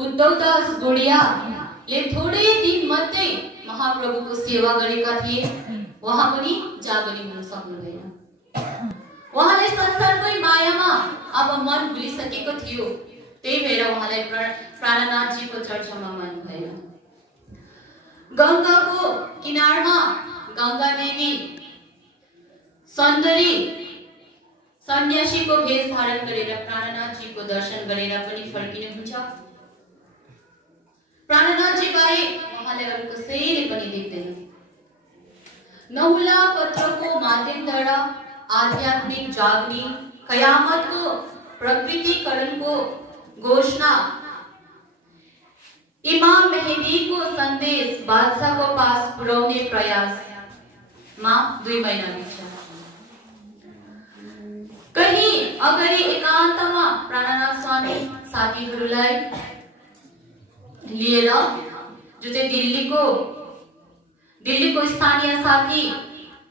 उद्धवदास गुडियाले थोरै दिन मात्रै महाप्रभुको सेवा गरेका थिए, उहाँ पनि जागरी हुन सक्नुभएन। उहाँले संसारकै मायामा अब मन भुलिसकेको थियो, त्यही भएर उहाँलाई प्राणनाथजीको चर्चामा मन भएन। गंगाको किनारमा गंगा देवी सुन्दरी सन्यासीको भेष धारण गरेर प्राणनाथजीको दर्शन गरेर पनि फर्किनुहुन्छ। प्राणनाथजी बाहेक उहाँले अरू कसैले पनि देख्दैन। नहुला पत्रको माध्यमद्वारा आध्यात्मिक जाग्ने, कयामतको प्रकृतिकरणको घोषणा, इमाम मेहदीको सन्देश बादशाहको पास पुर्याउने प्रयासमा 2 महिना बित्छ। कहीं अगाडि एकान्तमा प्राणनाथ स्वामी साथीहरूलाई लिएर, जो चाहिँ दिल्लीको स्थानीय साथी,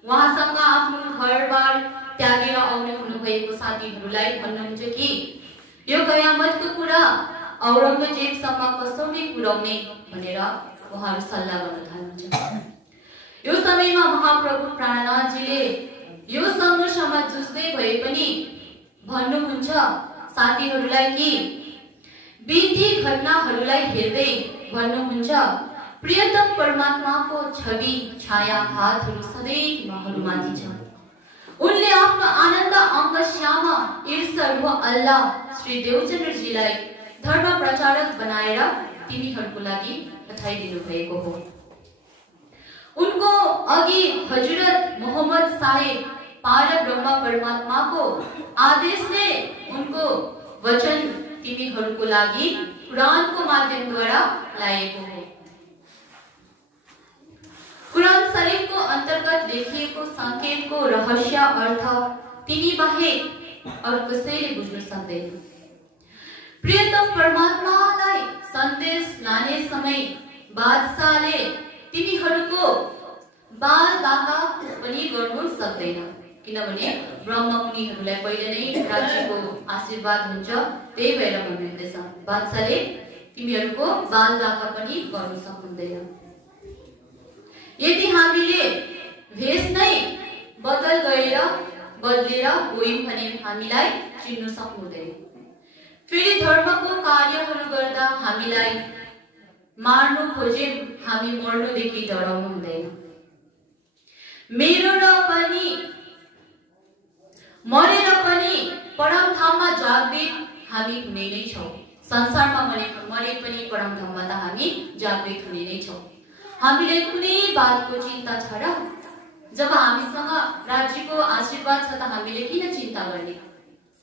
उहाँसँग आफ्नो घरबार त्यागेर आउने हुनुभएको साथीहरूलाई भन्नुहुन्छ कि यो कयामतको कुरा औरंगजेबसम्म कसरी पुर्याउने भनेर उहाँहरू सल्लाह गर्न थाल्नुहुन्छ। यो समयमा महाप्रभु प्राणनाथजीले यो संघर्षमा जुझ्दै भए पनि भन्नुहुन्छ साथीहरूलाई कि बित्ती घटनाहरूलाई हेर्दै भन्नुहुन्छ, प्रियतम परमात्माको छवि छाया हातहरू सधैँ उहाँहरूमाथि छ। उनले आफ्नो आनन्द अङ्ग श्यामा ईर्षर अल्लाह श्री देवचन्द्रजीलाई धर्म प्रचारक बनाएर तिमीहरूको लागि पठाइदिनु भएको हो। उनको अघि हजरत मोहम्मद साहेब पार ब्रह्म परमात्माको आदेशले उनको वचन तिमीहरूको लागि कुरानको माध्यमद्वारा ल्याएको हो। कुरान शरीफको अन्तर्गत लेखिएको संकेतको रहस्य अर्थ तिमी बाहेक अरू कसैले बुझ्न सक्दैन। प्रियतम परमात्मालाई सन्देश लाने समय बादशाहले तिमीहरूको बाल बाका पनि गर्नु सक्दैन, किनभने ब्रह्ममुनिहरूलाई पहिले नै राज्यको आशीर्वाद हुन्छ। त्यही भएर भन्नुहुँदैछ बादशाहले तिमीहरूको बाल बाका पनि गर्नु सक्नुहुँदैन। यदि हामीले भेष नै बदलेर गयौं भने हामीलाई चिन्न सक्नुहुँदैन। फेरि धर्मको कार्यहरू गर्दा हामीलाई मार्नु खोजे हामी मर्नुदेखि डराउनु हुँदैन। मरेर पनि परमधाममा जागृत हामी हुने नै छौँ। संसारमा मरे पनि परमधाममा त हामी जागृत हुने नै छौँ। हामीले कुनै बातको चिन्ता छ र? जब हामीसँग राज्यको आशीर्वाद छ त हामीले किन चिन्ता गर्ने?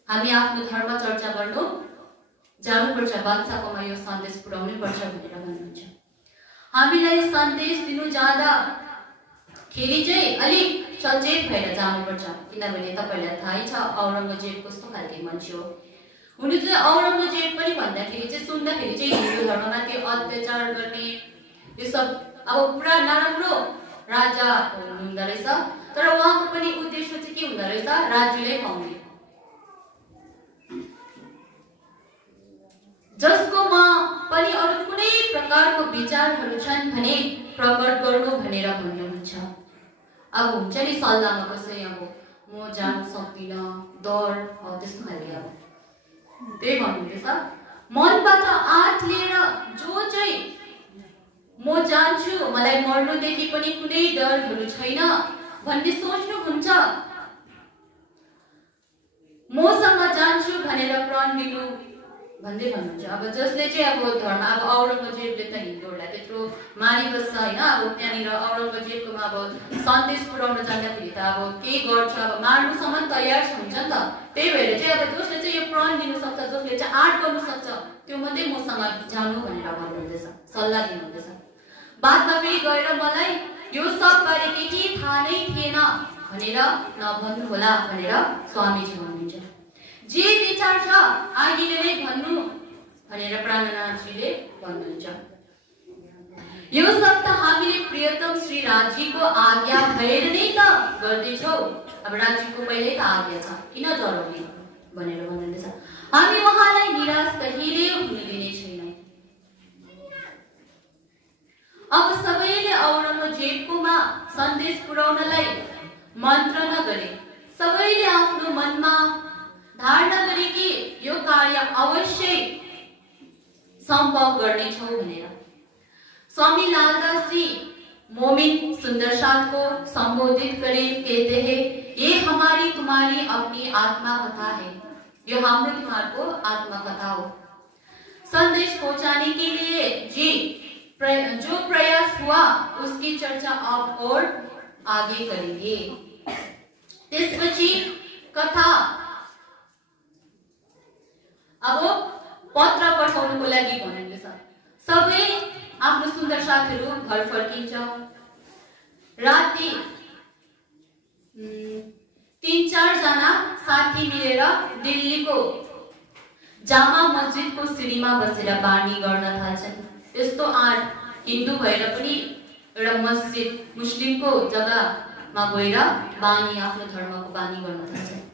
हामी आफ्नो धर्म चर्चा गर्नु जानुपर्छ, बादशाहकोमा यो सन्देश पुर्याउनै पर्छ भनेर भन्नुहुन्छ। हामीलाई सन्देश दिनु जाँदा खेरि चाहिँ अलिक सचेत भएर जानुपर्छ, किनभने तपाईलाई थाहै छ औरंगजेब कस्तो खालको मान्छे हो। उनी चाहिँ औरंगजेब पनि भन्दाखेरि चाहिँ सुन्दाखेरि चाहिँ हिन्दू धर्ममाथि अत्याचार गर्ने यो सब अब पुरा नराम्रो राजा हुनुहुँदो रहेछ। तर उहाँको पनि उद्देश्य चाहिँ के हुँदो रहेछ? राज्यलाई पाउने। जसकोमा पनि अरू कुनै प्रकारको विचारहरू छन् भने प्रकट गर्नु भनेर भन्नुहुन्छ। अब हुन्छ नि सल्लाहमा कसै अब म जान सक्दिन डर त्यस्तो खालको अब त्यही भन्नुहुँदैछ। मनबाट आँट लिएर जो चाहिँ म जान्छु, मलाई मर्नुदेखि पनि कुनै डरहरू छैन भन्ने सोच्नुहुन्छ, मसँग जान्छु भनेर प्राण लिनु भन्दै भन्नुहुन्छ। अब जसले चाहिँ अब धर्म अब औरंगजेबले त हिन्दूहरूलाई त्यत्रो मारिबस्छ हैन। अब त्यहाँनिर औरंगजेबकोमा अब सन्देश पुर्याउन जाँदाखेरि त अब के गर्छ, अब मार्नुसम्म तयार हुन्छ नि त। त्यही भएर चाहिँ अब जसले चाहिँ यो प्राण लिनु सक्छ, जसले चाहिँ आँट गर्नु सक्छ, त्यो मात्रै मसँग जानु भनेर भन्नुहुँदैछ, सल्लाह दिनुहुँदैछ। बादमा फेरि गएर मलाई यो सब बारे केही थाहा नै थिएन भनेर नभन्नु होला भनेर स्वामीजी भन्नुहुन्छ। जे विचार छ अहिले नै भन्नु भनेर प्राणनाथजीले भन्नुहुन्छ। यो सब त हामीले प्रियतम श्री राज्यको आज्ञा भएर नै त गर्दैछौ। अब राज्यको पहिल्यै त आज्ञा छ, किन डराउने भनेर भन्नुहुन्छ। हामी उहाँलाई निराश कहिले हुन दिने छैनौँ। सन्देश पुर्याउनलाई मन्त्रणा गरे। सबैले आफ्नो मनमा धारणा गरे कि यो कार्य अवश्य सम्भव गर्नेछौ भनेर। स्वामी लालदास जी मोमिन सुंदर साथ को संबोधित करे, कहते हैं ये हमारी तुम्हारी अपनी आत्मा कथा है, ये हाम्रो तुम्हारो आत्मा कथा हो। संदेश पहुंचाने के लिए जो प्रयास हुआ उसकी चर्चा अब और आगे करेंगे। त्यसपछि कथा अब पत्र पठाउनुको लागि भन्नुहुन्छ। सबै आफ्नो सुन्दर साथीहरू घर फर्किन्छ। राति 3-4 जना साथी मिलेर दिल्लीको जामा मस्जिदको सिडीमा बसेर बानी गर्न थाल्छन्। त्यस्तो हिन्दू भएर पनि एउटा मस्जिद मुस्लिमको जग्गामा गएर बानी आफ्नो धर्मको बानी गर्न थाल्छन्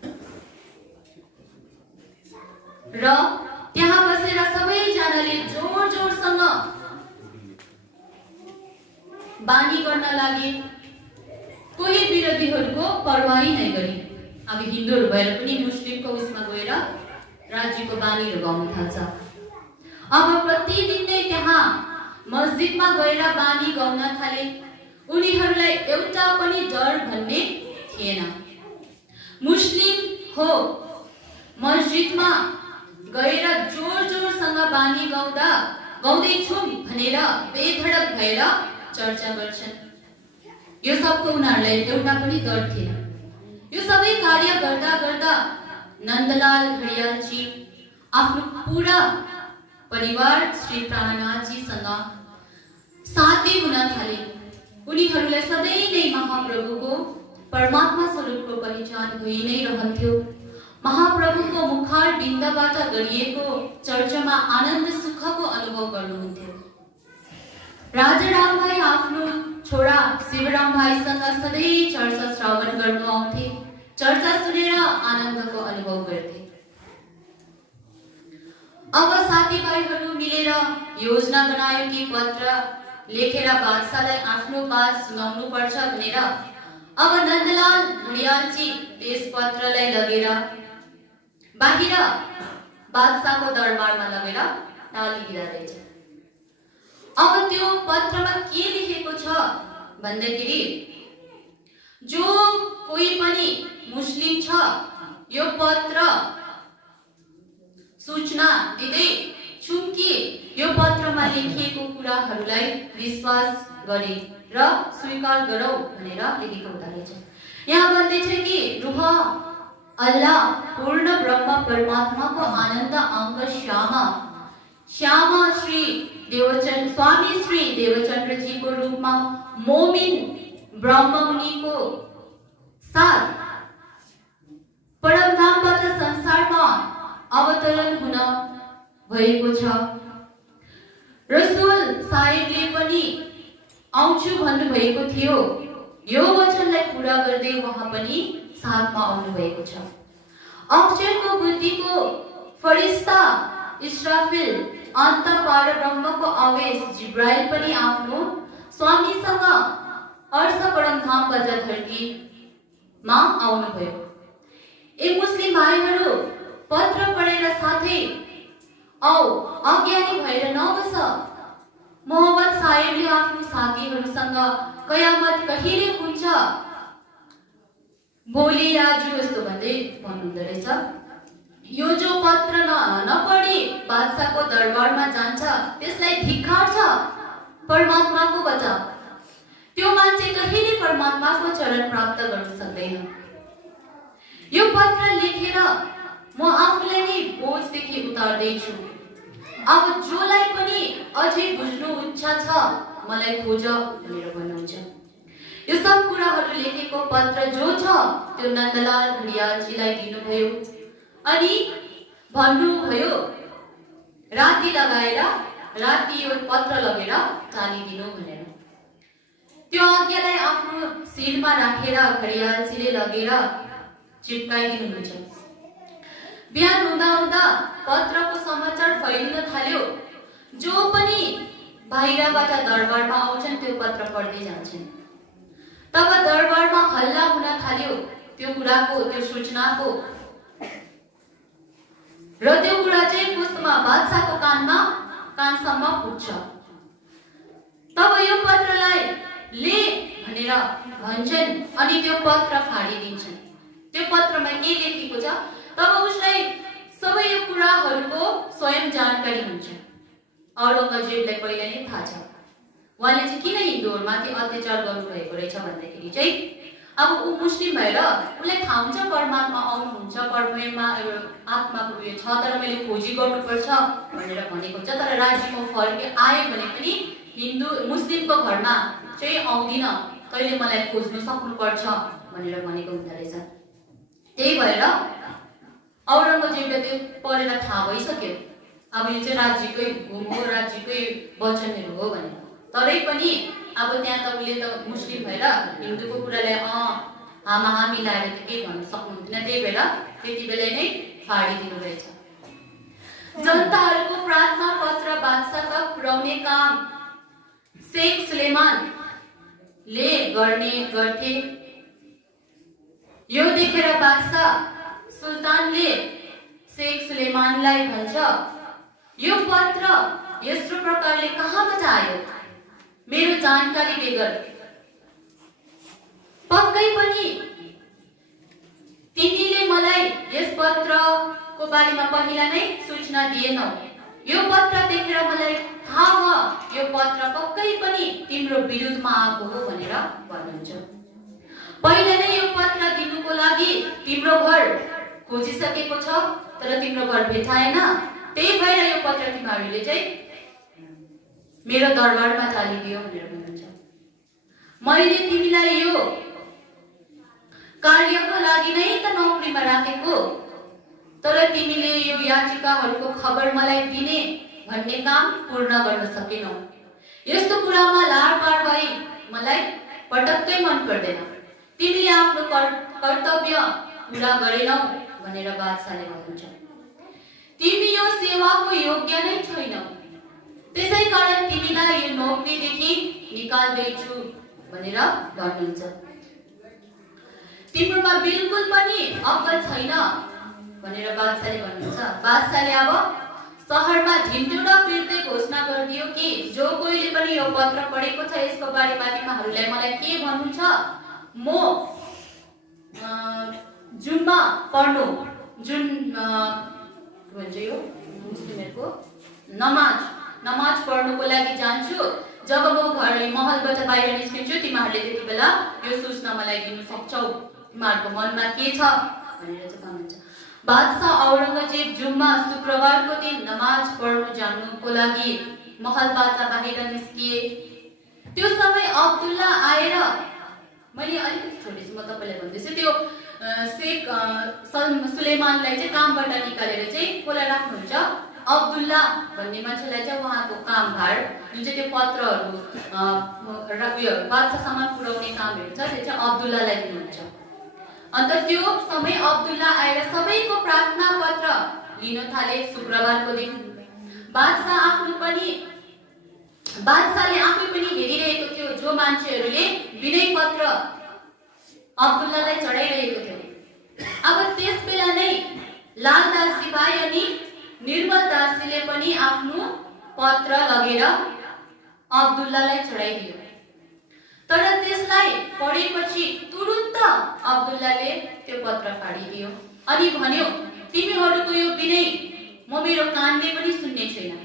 र त्यहाँ बसेर सबैजनाले जोर जोरसँग बानी गर्न लागे। कोही विरोधीहरूको परवाही नै गरी अब हिन्दूहरू भएर पनि मुस्लिमको उसमा गएर राज्यको बानीहरू गाउन थाल्छ। अब प्रतिदिन नै त्यहाँ मस्जिदमा गएर बानी गाउन थाले। उनीहरूलाई एउटा पनि डर भन्ने थिएन। मुस्लिम हो मस्जिदमा गएर जोर जोरसँग बानी गाउँदैछु भनेर बेधडक भएर चर्चा गर्छन्। यो सबको उनीहरूलाई एउटा पनि डर थिएन। यो सबै कार्य गर्दा गर्दा नन्दलाल घडियालजी आफ्नो पूरा परिवार श्री प्राणनाथजीसँग साथी हुन थाले। उनीहरूलाई सधैँ नै महाप्रभुको परमात्मा स्वरूपको पहिचान भइ नै रहन्थ्यो। महाप्रभुको मुखार बिन्दबाट गरिएको चर्चामा आनन्द सुखको अनुभव गर्नुहुन्थ्यो। राजा रामभाइ आफ्नो छोरा शिवराम भाइसँग सधैँ चर्चा श्रवण गर्नु आउँथे। चर्चा सुनेर आनन्दको अनुभव गर्थे। अब साथीभाइहरू मिलेर योजना बनायो कि पत्र लेखेर बादशाहलाई आफ्नो बात सुनाउनु पर्छ भनेर। अब नन्दलाल घडियालजी त्यस पत्रलाई लगेर बाहिर बादशाहको दरबारमा लगेर टालिदिँदा रहेछ। अब त्यो पत्रमा के लेखेको छ भन्दाखेरि जो कोही पनि मुस्लिम छ यो पत्र सूचना दिँदै छु कि यो पत्रमा लेखिएको कुराहरूलाई विश्वास गरे र स्वीकार गरौ भनेर लेखेको हुँदा रहेछ। यहाँ भन्दैछ कि रूह अल्लाह पूर्ण ब्रह्म परमात्माको आनन्द अङ्ग श्यामा श्री देवचन्द्र स्वामी श्री देवचन्द्र जी को रूपमा मोमिन ब्रह्ममुनिको साथ परमधामबाट संसारमा अवतरण हुन भएको छ। रसुल साहेबले पनि आउँछु भन्नु भएको थियो। यो वचनलाई पूरा गर्दै उहाँ पनि साथमा आउनु भएको छ। अक्षरको बुद्धिको फरिस्ता इस्राफिल अन्त परब्रह्मको आवेश जिब्राइल पनि आफ्नो स्वामीसँग अर्श परमधामबाट धरतीमा आउनुभयो। ए मुस्लिम भाइहरू पत्र पढेर साथै अज्ञानी भएर नबस। मोहम्मद साहेबले आफ्नो साथीहरूसँग कयामत कहिले हुन्छ भोलि आज यस्तो भन्दै भन्नुहुँदो रहेछ। यो जो पत्र नपढी बादशाहको दरबारमा जान्छ त्यसलाई धिक्कार छ परमात्माको बाट। त्यो मान्छे कहिले परमात्माको चरण प्राप्त गर्न सक्दैन। यो पत्र लेखेर म आफूलाई नै बोझदेखि उतार्दैछु। अब जोलाई पनि अझै बुझ्नु इच्छा छ मलाई खोज भनेर भन्नुहुन्छ। यो सब कुराहरू लेखेको पत्र जो छ त्यो नन्दलाल घडियालजीलाई दिनुभयो अनि भन्नुभयो राति यो पत्र लगेर टालिदिनु भनेर। त्यो आज्ञालाई आफ्नो शिरमा राखेर घडियालजीले लगेर चिपकाइदिनुहुन्छ। बिहान हुँदा पत्रको समाचार फैलिन थाल्यो। जो पनि बाहिरबाट दरबारमा आउँछन् त्यो पत्र पढ्दै जान्छन्। तब दरबारमा हल्ला हुन थाल्यो त्यो कुराको, त्यो सूचनाको, र त्यो कुरा चाहिँ पुस्तमा बादशाहको कानसम्म पुग्छ। तब यो पत्रलाई ले भनेर भन्छन् अनि त्यो पत्र फाडिदिन्छन्। त्यो पत्रमा के लेखेको छ? तब उसलाई सबै यो कुराहरूको स्वयं जानकारी हुन्छ। औरङ्गजेबलाई पहिला नै थाहा छ उहाँले चाहिँ किन हिन्दूहरूमाथि अत्याचार गर्नुभएको रहेछ भन्दाखेरि चाहिँ अब ऊ मुस्लिम भएर उसलाई थाहा हुन्छ परमात्मा आउनुहुन्छ, परमेश्वरमा आत्माको उयो छ, तर मैले खोजी गर्नुपर्छ भनेर भनेको हुन्छ। तर राज्यमा फर्के आयो भने पनि हिन्दू मुस्लिमको घरमा चाहिँ आउँदिन, तैँले मलाई खोज्नु सक्नुपर्छ भनेर भनेको हुँदो रहेछ। त्यही भएर औरङ्गजेबले त्यो पढेर थाहा भइसक्यो अब यो चाहिँ राज्यकै हुकुम हो, राज्यकै वचनहरू हो भनेर। तरै पनि अब त्यहाँ तपाईँले त मुस्लिम भएर हिन्दूको कुरालाई हामी लाएर त केही भन्न सक्नुहुन्थेन। त्यही भएर त्यति बेला नै फाडिदिनु रहेछ। जनताहरूको प्रार्थना पत्र बादशाहका पुर्याउने काम शेख सुलेमानले गर्थे। यो देखेर बादशाह सुल्तानले शेख सुलेमानलाई भन्छ, यो पत्र यस्तो प्रकारले कहाँबाट आयो? मेरो जानकारी बेगर पक्कै पनि तिमीले मलाई यस पत्रको बारेमा पहिला नै सूचना दिएनौ। यो पत्र देखेर मलाई थाहा भयो यो पत्र पक्कै पनि तिम्रो विरुद्धमा आएको हो भनेर भन्नुहुन्छ। पहिला नै यो पत्र दिनुको लागि तिम्रो घर खोजिसकेको छ, तर तिम्रो घर भेटाएन। त्यही भएर यो पत्र तिमीहरूले चाहिँ मेरो दरबारमा चालिदियो भनेर भन्नुहुन्छ। मैले तिमीलाई यो कार्यको लागि नै त नौकरीमा राखेको, तर तिमीले यो याचिकाहरूको खबर मलाई दिने भन्ने काम पूर्ण गर्न सकेनौ। यस्तो कुरामा लाडपाड भई मलाई पटक्कै मन पर्दैन। तिमीले आफ्नो कर्तव्य पूरा गरेनौ भनेर बादशाहले भन्नुहुन्छ। तिमी यो सेवाको योग्य नै छैनौ, त्यसैकारण तिमीलाई यो नोकरीदेखि निकाल्दैछु भनेर भन्नुहुन्छ। तिम्रोमा बिल्कुल पनि अक्कल छैन भनेर बादशाहले भन्नुहुन्छ। बादशाहले अब शहरमा ढिन्डुरा फिर्दै घोषणा गरिदियो कि जो कोहीले पनि यो पत्र पढेको छ यसको बारेमा तिमीहरूलाई मलाई के भन्नु छ, म जुम्मा पढ्नु, जुन भन्छ यो मुस्लिमहरूको नमाज पढ्नुको लागि जान्छु। जब म घर महलबाट बाहिर निस्किन्छु तिमीहरूले त्यति बेला यो सूचना मलाई दिनु सक्छौ, तिमीहरूको मनमा के छ भनेर चाहिँ भन्नुहुन्छ। बादशाह औरङ्गजेब जुम्मा शुक्रबारको दिन नमाज पढ्नु जानुको लागि महलबाट बाहिर निस्किए। त्यो समय अब्दुल्ला आएर, मैले अलिकति छोडेछु, म तपाईँलाई भन्दैछु, त्यो शेख सुलेमानलाई चाहिँ कामबाट निकालेर चाहिँ कसलाई राख्नुहुन्छ? अब्दुल्ला भन्ने मान्छेलाई चाहिँ उहाँको कामभार जुन चाहिँ त्यो पत्रहरू बादशाहसम्म पुर्याउने कामहरू छ त्यो चाहिँ अब्दुल्लालाई दिनुहुन्छ। अन्त त्यो समय अब्दुल्ला आएर सबैको प्रार्थना पत्र लिन थाले। शुक्रबारको दिन बादशाहले आफै पनि हेरिरहेको थियो जो मान्छेहरूले विनय पत्र अब्दुल्लालाई चढाइरहेको थियो। अब त्यस बेला नै लालदास सिपाही अनि निर्मल दासीले पनि आफ्नो पत्र लगेर अब्दुल्लालाई चढाइदियो। तर त्यसलाई पढेपछि तुरुन्त अब्दुल्लाले त्यो पत्र फाडिदियो अनि भन्यो, तिमीहरूको यो विनय म मेरो कानले पनि सुन्ने छैन।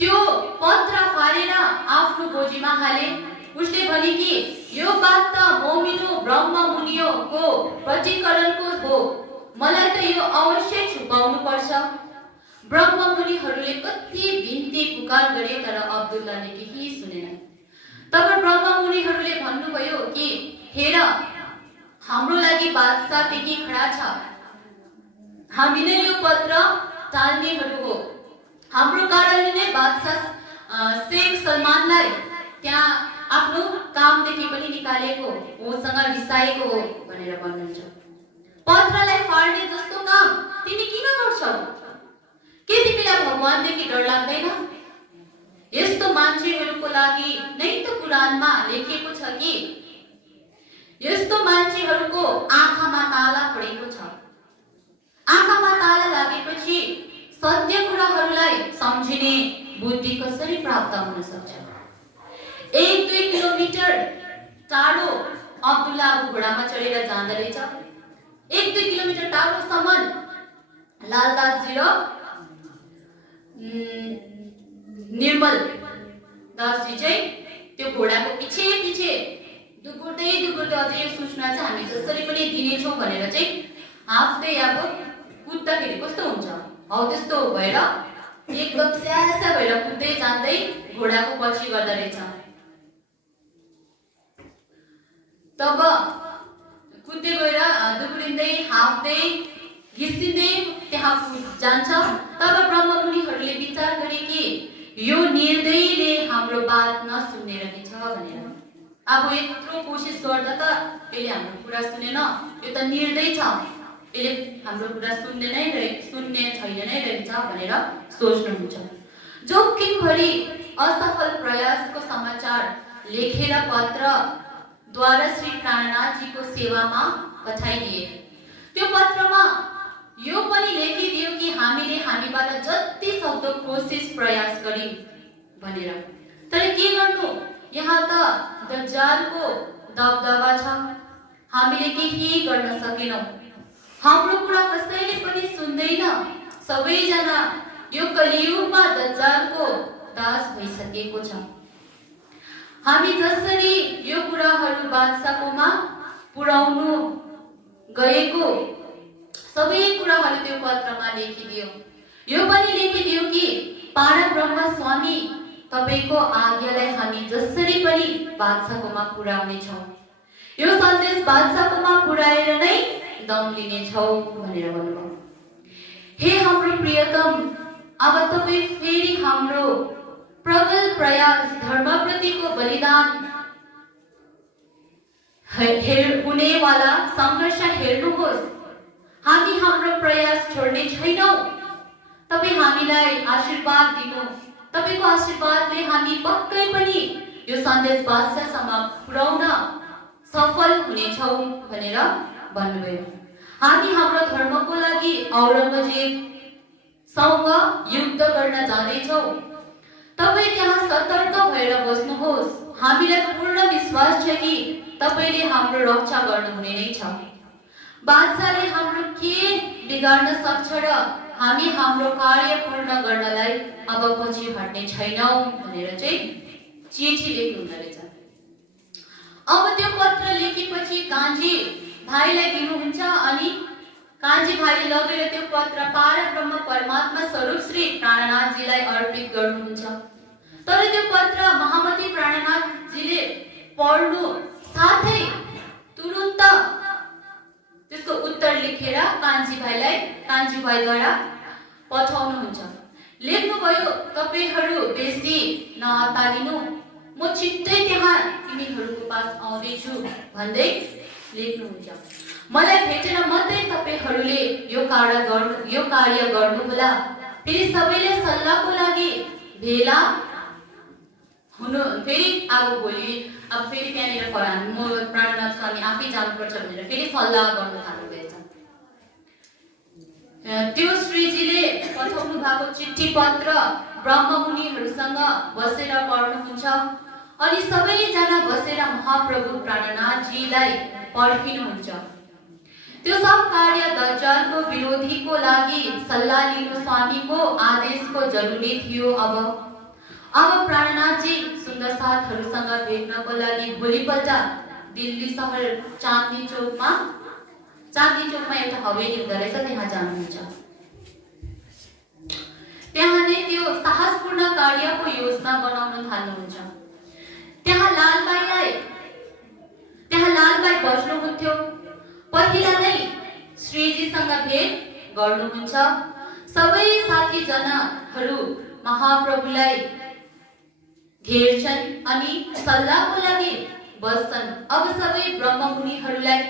त्यो पत्र फाडेर आफ्नो गोजीमा हाले। उसले भने कि यो बात त मोमिनो ब्रह्म मुनियोको प्रतिकरणको हो, मलाई त यो अवश्य छुपाउनु पर्छ। ब्रह्म मुनिहरूले कति बिन्ती पुकार गरे तर अब्दुल्लाले केही सुनेन। तब ब्रह्म मुनिहरूले भन्नुभयो कि हेर, हाम्रो लागि बादशाह देखि खडा छ, हामी नै यो पत्र टाल्नेहरू हो। हाम्रो कारणले नै बादशाह शेख सलमानलाई त्यहाँ आफ्नो कामदेखि पनि निकालेको, उसँग रिसाएको हो भनेर भन्नुहुन्छ। पत्रलाई फाड्ने जस्तो काम तिमी किन गर्छौ? के तिमीलाई भगवानदेखि डर लाग्दैन? यस्तो मान्छेहरूको लागि नै त कुरानमा लेखेको छ कि यस्तो मान्छेहरूको आँखामा ताला परेको छ। आँखामा ताला लागेपछि सत्य कुराहरूलाई सम्झिने बुद्धि कसरी प्राप्त हुन सक्छ? 1-2 किलोमिटर टाढो अब्दुल्ला अब घोडामा चढेर जाँदा रहेछ। 1-2 किलोमिटर टाढोसम्म लालदासजी र निर्मल दासजी चाहिँ त्यो घोडाको पछि दुगुर्दै अझै यो सूचना चाहिँ हामी जसरी पनि दिनेछौँ भनेर चाहिँ हाफ्दै अब कुद्दाखेरि कस्तो हुन्छ हौ त्यस्तो भएर एकदम स्यासा भएर कुद्दै जाँदै घोडाको पछि गर्दा रहेछ। तब कुद्दै गएर दुगुरिँदै हाफ्दै घिसिँदै त्यहाँ जान्छ। तब ब्रह्ममुनिहरूले विचार गरे कि यो निर्दयीले हाम्रो बात नसुन्ने रहेछ भनेर। अब यत्रो कोसिस गर्दा त यसले हाम्रो कुरा सुनेन, यो त निर्दयी छ, यसले हाम्रो कुरा सुन्ने छैन नै रहेछ भनेर सोच्नुहुन्छ। जोखिमभरि असफल प्रयासको समाचार लेखेर पत्रद्वारा श्री प्राणनाथजीको सेवामा पठाइदिए। त्यो पत्रमा यो पनि लेखिदियो कि हामीले हामीबाट जति सक्दो कोसिस प्रयास गरी भनेर। तर के गर्नु, यहाँ त दज्जालको दबदबा छ, हामीले केही गर्न सकेनौं। हाम्रो कुरा कसैले पनि सुन्दैन। सबैजना यो कलियुगमा दज्जालको दास भइसकेको छ। हामी जसरी यो कुराहरू बादशाहकोमा पुर्याउनु गएको सबै कुराहरू त्यो पत्रमा लेखिदियो। यो पनि लेखिदियो कि परब्रह्म स्वामी तपाईको आज्ञालाई हामी जसरी पनि बादशाहकोमा पुर्याउने छौं। यो सन्देश बादशाहकोमा पुर्याएर नै दम लिने छौं भनेर भन्नुभयो। हे हाम्रो प्रियतम, अब तपाई फेरि हाम्रो प्रबल प्रयास धर्मप्रतिको बलिदान हुनेवाला संघर्ष हेर्नुहोस्। हामी हाम्रो प्रयास छोड्ने छैनौं। तपाई हामीलाई आशीर्वाद दिनु। तपाईको आशीर्वादले हामी पक्कै पनि यो सन्देश बादशाहसम्म पुर्याउन सफल हुनेछौं भनेर भन्नुभयो। हामी हाम्रो धर्मको लागि औरंगजेबसँग युद्ध गर्न जाँदैछौं। तपाई त्यहाँ सतर्क भएर बस्नुहोस्। हामीलाई पूर्ण विश्वास छ कि तपाईले हाम्रो रक्षा गर्नुहुने नै छ। बादशाहले हाम्रो के बिगार्न सक्छ र हामी हाम्रो कार्य पूर्ण गर्नलाई अब पछि हट्ने छैनौं भनेर चाहिँ चिठी लेख्नुहुँदै रहेछ। अब त्यो पत्र लेखेपछि कान्छी भाइलाई दिनुहुन्छ अनि कान्छी भाइले लगेर त्यो पत्र परब्रह्म परमात्मा स्वरूप श्री प्राणनाथजीलाई अर्पित गर्नुहुन्छ। तर त्यो पत्र महामती प्राणनाथजीले पढ्नु साथै तुरुन्त त्यसको उत्तर लेखेर कान्छी भाइद्वारा पठाउनुहुन्छ। लेख्नुभयो, तपाईहरू बेसी नअत्तालिनु, म छिट्टै त्यहाँ तिमीहरूको पास आउँदैछु भन्दै लेख्नुहुन्छ। मलाई भेटेर मात्रै तपाईहरूले यो कार्य गर्नुहोला। फेरि सबैले सल्लाहको लागि भेला हुनु। फेरि अब भोलि फेरि त्यहाँनिर म प्राणनाथ स्वामी आफै जानुपर्छ भनेर फेरि सल्लाह गर्न थाल्नुभएछ। त्यो श्रीजीले पठाउनु भएको चिठी पत्र ब्रह्ममुनिहरूसँग बसेर पढ्नुहुन्छ अनि सबैजना बसेर महाप्रभु प्राणनाथजीलाई पर्खिनुहुन्छ। त्यो सब कार्य दज्जालको विरोधीको लागि सल्लाह लिनु स्वामीको आदेशको जरुरी थियो। अब प्राणनाथजी सुन्दर साथहरूसँग भेट्नको लागि भोलिपल्ट दिल्ली शहर चाँदनी चौकमा एउटा हवेली हुँदो रहेछ, त्यहाँ जानुहुन्छ। त्यहाँ नै त्यो साहसपूर्ण कार्यको योजना बनाउन थाल्नुहुन्छ। त्यहाँ लालबाई बस्नुहुन्थ्यो। पहिला नै श्रीजीसँग भेट गर्नुहुन्छ। सबै साथीजनाहरू महाप्रभुलाई घेर्छन् अनि सल्लाहको लागि बस्छन्। अब सबै ब्रह्ममुनिहरूलाई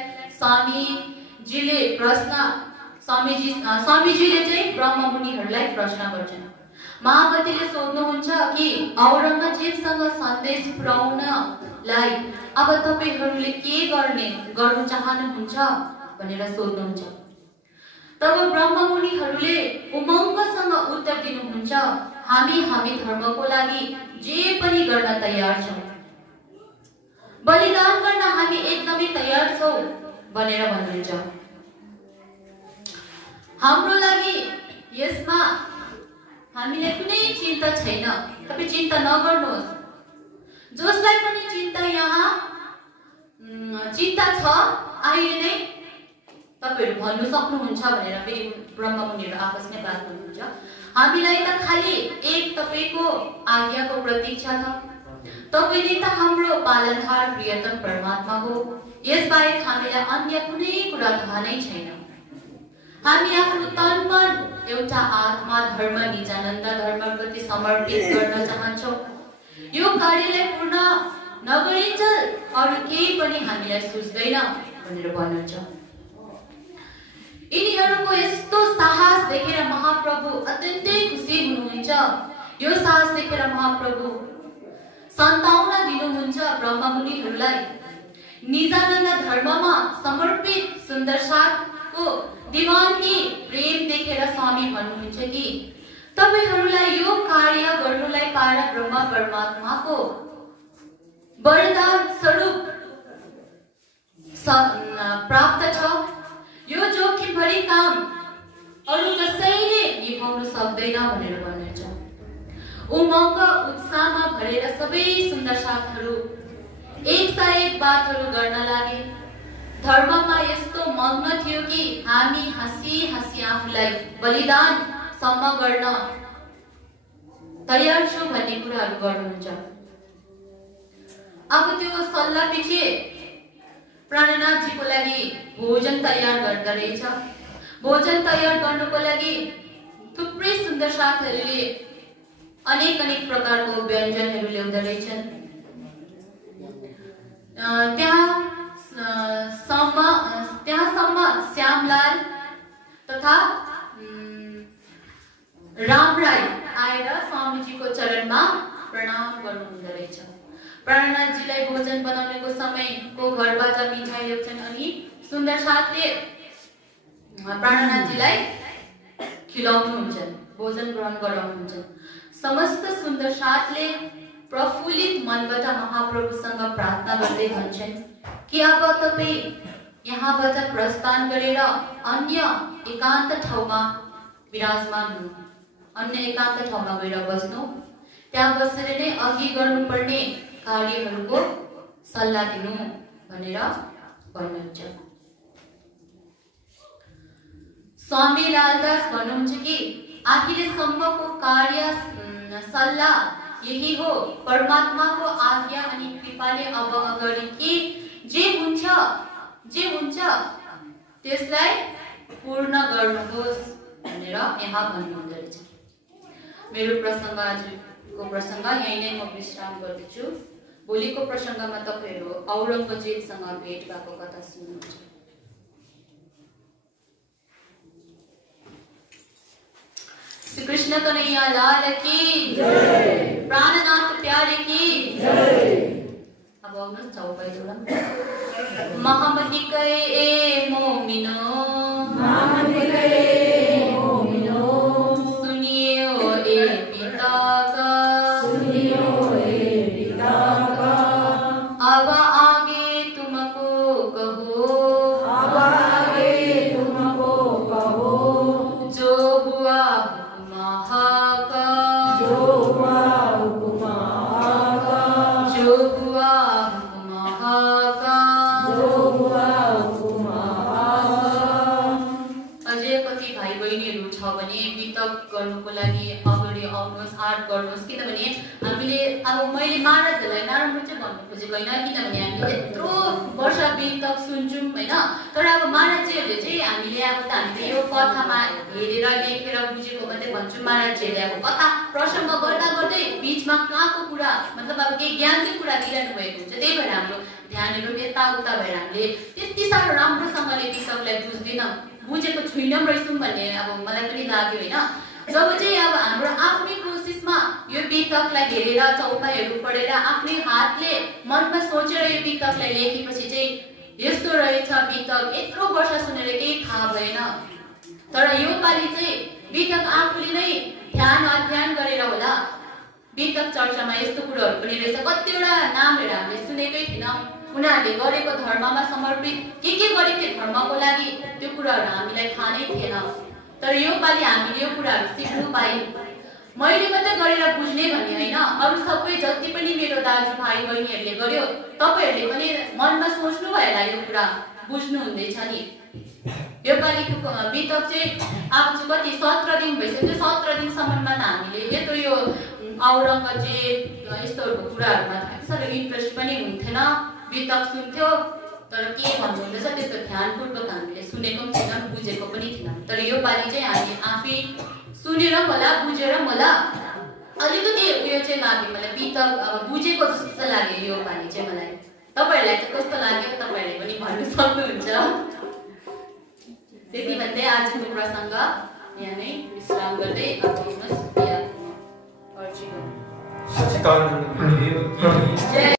स्वामीजीले चाहिँ ब्रह्ममुनिहरूलाई प्रश्न गर्छन्। महामतीले सोध्नुहुन्छ कि औरङ्गजेबसँग सन्देश पुर्याउनलाई अब तपाईहरूले के गर्नु चाहनुहुन्छ भनेर सोध्नुहुन्छ। तब ब्रह्ममुनिहरूले उमङ्गसँग उत्तर दिनुहुन्छ, हामी धर्मको लागि जे पनि गर्न तयार छौं, बलिदान गर्न हामी एकदमै तयार छौं भनेर भन्नुहुन्छ। हाम्रो लागि यसमा हामीलाई कुनै चिन्ता छैन, तपाई चिन्ता नगर्नुहोस्। जसलाई पनि चिन्ता छ अहिले नै तपाईहरु भन्नु सक्नुहुन्छ भनेर फेरि ब्रह्ममुनिहरु आपसमै बात गर्नुहुन्छ। हामीलाई त खाली एक तपाईको आज्ञाको प्रतीक्षा छ। तपाईले त हाम्रो पालनहार प्रियतम परमात्मा हो, यसबाहेक हामीलाई अन्य कुनै कुरा थाहा नै छैन। हामी आफ्नो तन मन एउटा आत्मा धर्म निजानन्द धर्मप्रति समर्पित गर्न चाहन्छौं। यो कार्यलाई पूर्ण नगरिन्जेल अरु केही पनि हामीलाई सुझ्दैन भनेर भन्नुहुन्छ। यिनीहरूको यस्तो साहस देखेर महाप्रभु अत्यन्तै खुसी हुनुहुन्छ। यो साहस देखेर महाप्रभु सन्ताउना दिनुहुन्छ ब्रह्ममुनिहरूलाई। निजानन्द धर्ममा समर्पित सुन्दर साथको दिवानगी प्रेम देखेर स्वामी भन्नुहुन्छ कि तपाईहरूलाई यो कार्य गर्नुलाई पार ब्रह्म परमात्माको वरदान स्वरूप प्राप्त छ। यो जोखिम भरी काम अरु कसैले निभाउन सक्दैन भनेर भन्नुहुन्छ। उमङ्ग उत्साहमा भरेर सबै सुन्दर साथहरू एक बातहरू गर्न लागे। धर्ममा यस्तो मग्न थियो कि हामी हाँसी आफूलाई बलिदान सम्म गर्न तयार छु भन्ने कुराहरू गर्नुहुन्छ। अब त्यो सल्लाह पछि प्राणनाथजीको लागि भोजन तयार गर्दै रहेछ। भोजन तयार गर्नको लागि थुप्रै सुन्दर साथहरूले अनेक प्रकारको व्यञ्जनहरू ल्याउँदै रहेछन्। त्यहाँसम्म श्यामलाल तथा रामराई आएर स्वामीजीको चरणमा प्रणाम गर्नुहुँदो रहेछ। प्राणनाथजीलाई भोजन बनाउनेको समयको घरबाट मिठाई ल्याउँछन् अनि सुन्दर साथले प्राणनाथजीलाई खिलाउनुहुन्छ, भोजन ग्रहण गराउनुहुन्छ। समस्त सुन्दर साथले प्रफुल्लित मनबाट महाप्रभुसँग प्रार्थना गर्दै भन्छन् कि अब तपाई यहाँबाट प्रस्थान गरेर अन्य एकान्त ठाउँमा विराजमान हुनु, अन्य एकान्त ठाउँमा गएर बस्नु, त्यहाँ बसेर नै अघि गर्नुपर्ने कार्यहरूको सल्लाह दिनु भनेर भन्नुहुन्छ। स्वामी लालदास भन्नुहुन्छ कि आखिरसम्मको कार्य सल्लाह यही हो। परमात्माको आज्ञा अनि कृपाले अब अगाडि के जे हुन्छ त्यसलाई पूर्ण गर्नुहोस् भनेर यहाँ भन्नुहुँदो रहेछ। मेरो प्रसङ्ग आजको प्रसङ्ग यही नै म विश्राम गर्दछु। भोलिको प्रसङ्गमा तपाईहरु औरङ्गजेबसँग भेट भएको कथा सुन्नुहुन्छ। श्री कृष्ण कन्हैया लाल की जय, प्राणनाथ प्यारे की जय। अब आउनुहोस् चौपाइबाट महामती कहे ए मोमिनो, महामती कहे मोमिनो, सुनियो ए पिता का, सुनियो ए पिता का, अब आगे तुमको कहो, अब आगे तुमको कहो, जो हुआ गर्नुको लागि अगाडि आउनुहोस्, आर्ट गर्नुहोस्। किनभने हामीले अब मैले महाराजहरूलाई नराम्रो चाहिँ भन्नु खोजेको होइन, किनभने हामीले यत्रो वर्ष बितक सुन्छौँ होइन। तर अब महाराजजीहरूले चाहिँ हामीले यो कथामा हेरेर लेखेर बुझेको मात्रै भन्छौँ। महाराजजीहरूले अब कथा प्रसङ्ग गर्दा गर्दै बिचमा कहाँको कुरा मतलब अब केही ज्ञानको कुरा दिइरहनु भएको हुन्छ। त्यही भएर हाम्रो ध्यानहरू यताउता भएर हामीले त्यति साह्रो राम्रोसँगले पुस्तकलाई बुझेको छुइनौँ रहेछौँ भन्ने अब मलाई पनि लाग्यो होइन। जब चाहिँ अब हाम्रो आफ्नैको कोसिसमा यो बितकलाई हेरेर चौपाईहरू पढेर आफ्नै हातले मनमा सोचेर यो बितकलाई लेखेपछि चाहिँ यस्तो रहेछ बितक यत्रो वर्ष सुनेर केही थाहा भएन। तर यो पालि चाहिँ बितक आफूले नै ध्यान अध्ययन गरेर होला बितक चर्चामा यस्तो कुराहरू पनि रहेछ। कतिवटा नामहरू हामीले सुनेकै थिएनौँ, उनीहरूले गरेको धर्ममा समर्पित के गरेको थियो धर्मको लागि त्यो कुराहरू हामीलाई थाहा नै थिएन। तर यो पालि हामीले यो कुराहरू सिक्नु पायौँ। मैले मात्रै गरेर बुझ्ने भन्ने होइन, अरू सबै जति पनि मेरो दाजुभाइ बहिनीहरूले गर्यो तपाईँहरूले पनि मनमा सोच्नु भयो होला यो कुरा बुझ्नु हुँदैछ नि। यो पालिको बितक चाहिँ अब चाहिँ कति 17 दिन भइसक्यो। 17 दिनसम्ममा त हामीले यत्रो यो औरङ्गजेब यस्तोहरूको कुराहरूमा साह्रो इन्ट्रेस्ट पनि हुन्थेन, बितक सुन्थ्यो तर के भन्नुहुँदैछ त्यस्तो ध्यानपूर्वक हामीले सुनेको पनि थिएनौँ, बुझेको पनि थिएनौँ। तर यो पालि चाहिँ हामी आफै सुनेर होला बुझेर होला अलिकति उयो चाहिँ लाग्यो मलाई, बितक बुझेको जस्तो लाग्यो यो पालि चाहिँ मलाई। तपाईँहरूलाई चाहिँ कस्तो लाग्यो तपाईँहरूले पनि भन्नु सक्नुहुन्छ। त्यति भन्दै आजको प्रसङ्ग यहाँ नै विश्राम गर्दै आफ्नो